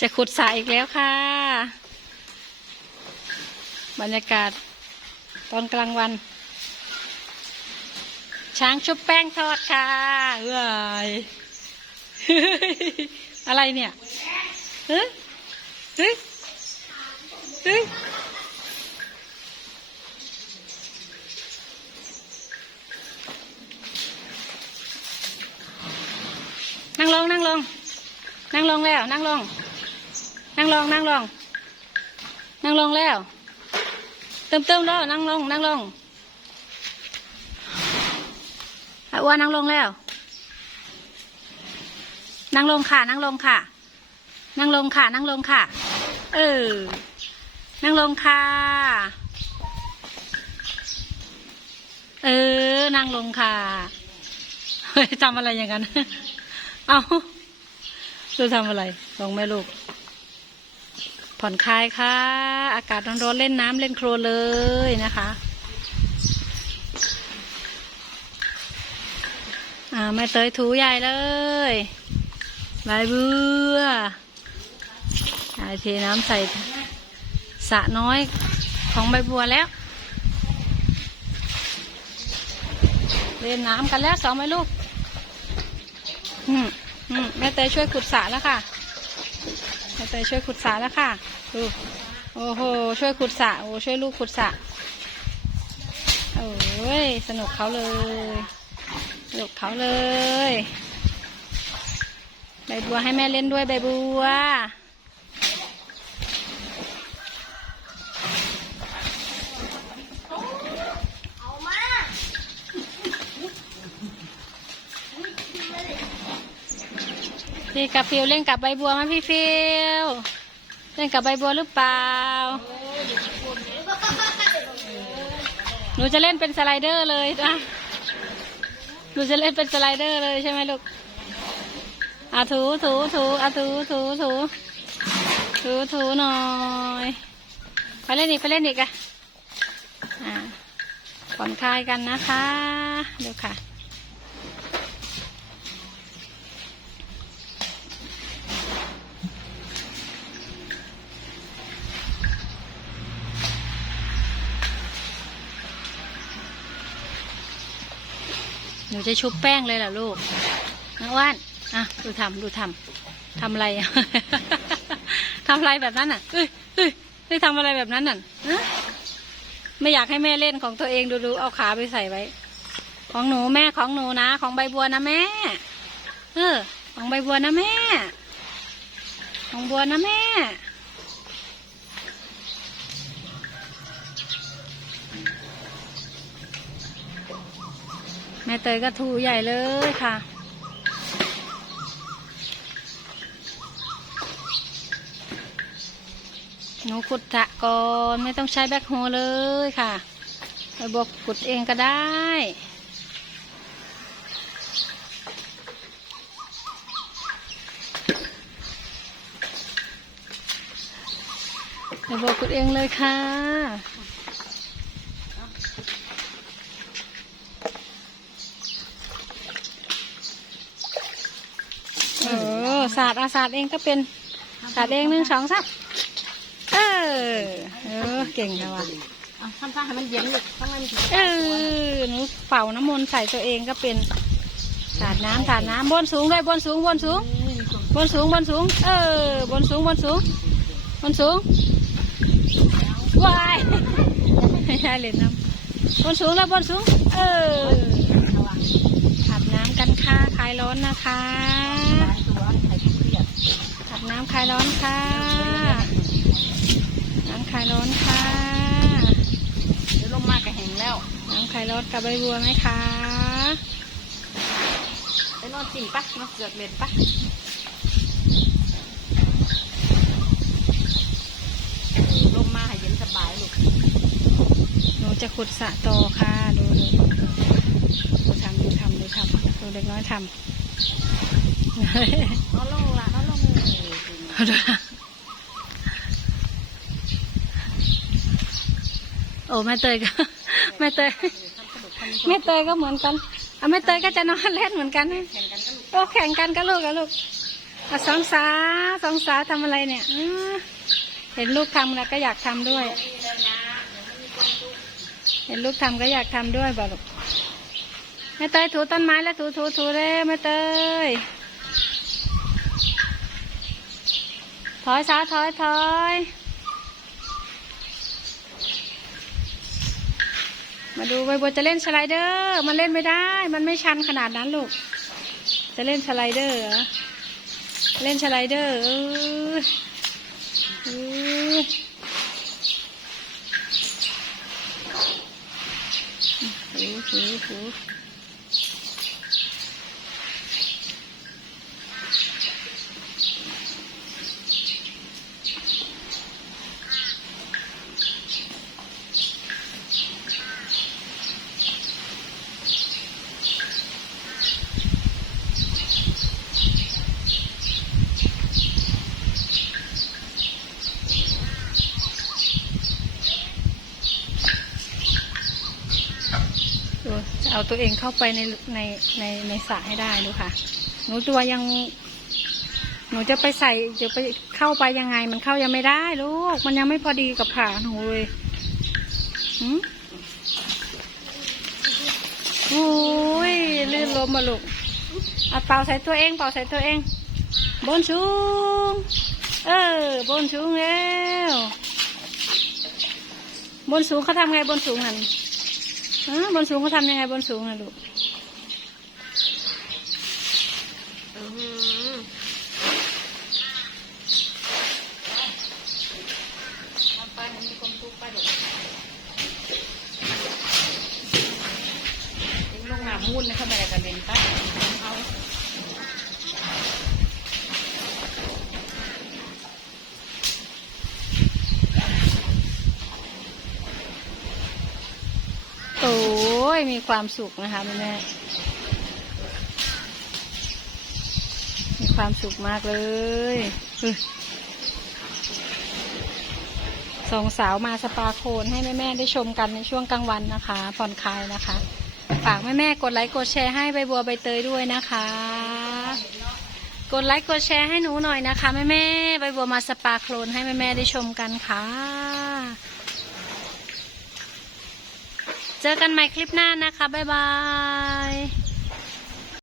จะขุดสายอีกแล้วค่ะ บรรยากาศตอนกลางวัน ช้างชุบแป้งทอดค่ะเอยอะไรเนี่ยเฮ้ยเฮ้ยเฮ้ยนั่งลง นั่งลง นั่งลงแล้ว นั่งลง นั่งลง นั่งลง นั่งลงแล้ว เติมเติมแล้ว นั่งลง นั่งลงอะอ้วนนั่งลงแล้ว นั่งลงค่ะ นั่งลงค่ะ นั่งลงค่ะ นั่งลงค่ะ เออ นั่งลงค่ะ เออ นั่งลงค่ะ เฮ้ยทำอะไรอย่างนั้น เอา ดูทำอะไรลงไหมลูก ผ่อนคลายค่ะ อากาศร้อนๆเล่นน้ำเล่นโครนเลยนะคะอ่าแม่เตยถูใหญ่เลยใบเบื่ออ่เทน้ำใส่สะน้อยของใบบัวแล้ว เล่นน้ำกันแล้วสองไหมลูก อืม แม่เตยช่วยขุดสระแล้วค่ะแม่เตยช่วยขุดสระแล้วค่ะดูโอ้โหช่วยขุดสระโอ้ช่วยลูกขุดสระโอ้ยสนุกเขาเลยสนุกเขาเลยใบบัวให้แม่เล่นด้วยใบบัว พี่กับฟิวเล่นกับใบบัวไหมพี่ฟิวเล่นกับใบบัวหรือเปล่า หนูจะเล่นเป็นสไลเดอร์เลยนะหนูจะเล่นเป็นสไลเดอร์เลยใช่ไหมลูกอะถูถูถูอะถูถูถูถูถูหน่อยไปเล่นอีกไปเล่นอีกอะอะผ่อนคลายกันนะคะ ดูค่ะ หนูจะชุบแป้งเลยเหรอลูกน้องว่านอะดูทำดูทำทำอะไรทำอะไรแบบนั้นอะเอ้ยเอ้ยเอ้ทำอะไรแบบนั้นน่ะฮะไม่อยากให้แม่เล่นของตัวเองดูดูเอาขาไปใส่ไว้ ของหนูแม่ของหนูนะ ของใบบัวนะแม่ เออ ของใบบัวนะแม่ ของบัวนะแม่ ม่เตยก็ถูใหญ่เลยค่ะ หนูขุดสะก่อนไม่ต้องใช้แบ็คโฮเลยค่ะไปบอกขุดเองก็ได้ ไปบอกขุดเองเลยค่ะ เอ อศาสตร์อาศาสตร์เองก็เป็นศาสตร์เองหนึ่งสองสามเออเออเก่งค่ะว่ะอะทำท่าให้มันเย็นลูกข้างในมันเออหนูเป่าน้ำมนต์ใส่ตัวเองก็เป็นสาดน้ำสาดน้ำบนสูงด้วยบนสูงบนสูง บนสูงบนสูง เออบนสูงบนสูงบนสูงวายใช่เลยน้ำบนสูงแล้วบนสูง เอออาบน้ำกันค่ะคลายร้อนนะคะ ตัวไข่เครียด อาบ น้ำคลายร้อนค่ะ น้ำคลายร้อนค่ะเดี๋ยวลงมากระแหงแล้ว น้ำคลายร้อนกับใบบัวไหมคะไปนอนจริงปะนอนเสือกเล่นปะลงมาให้เย็นสบายลูกหนูจะขุดสระต่อค่ะ ดูดูดูทำดูทำดูทำดูเด็กน้อยทำนอน ดูนะโอ้แม่เตยก็แม่เตยแม่เตยก็เหมือนกันอะแม่เตยก็จะนอนเล่นเหมือนกันโอ้แข่งกันก็ลูกกับลูกอะสองสาวสองสาวทำอะไรเนี่ยอเห็นลูกทำแล้วก็อยากทำด้วย เห็นลูกทำก็อยากทำด้วยบอกลูกแม่เตยถูต้นไม้แล้วถูถูถูเลยแม่เตย อยสาถอยถอยมาดูใบบัวจะเล่นสไลเดอร์ มันเล่นไม่ได้ มันไม่ชันขนาดนั้นลูก จะเล่นสไลเดอร์เหรอ เล่นสไลเดอร์เออ เอาตัวเองเข้าไปในในในในสระให้ได้ดูค่ะ หนูตัวยัง หนูจะไปใส่จะไปเข้าไปยังไง มันเข้ายังไม่ได้ลูก มันยังไม่พอดีกับขาหนูเลยหืมโอ้ยลื่นล้มมาลูกเอาเป่าใส่ตัวเองเป่าใส่ตัวเอง บนสูง เออ บนสูงแล้ว บนสูงเขาทำไงบนสูงหัน บนสูงเขาทำยังไงบนสูงนะลูกอือหือเอาไปมันมีความทุกข์ไปเดี๋ยวเอ็งลงหนามุ่นนะเข้าไปแล้วกันเล่นไปเอา โอ้ ยมีความสุขนะคะแม่แม่มีความสุขมากเลยสองสาวมาสปาโคนให้แม่แม่ๆได้ชมกันในช่วงกลางวันนะคะ ผ่อนคลายนะคะ ฝากแม่แม่ๆกดไลค์กดแชร์ให้ใบบัวใบเตยด้วยนะคะ กดไลค์กดแชร์ให้หนูหน่อยนะคะแม่แม่ๆใบบัวมาสปาโคลนให้แม่แม่ๆได้ชมกันค่ะ เจอกันใหม่คลิปหน้านะคะ บ๊ายบาย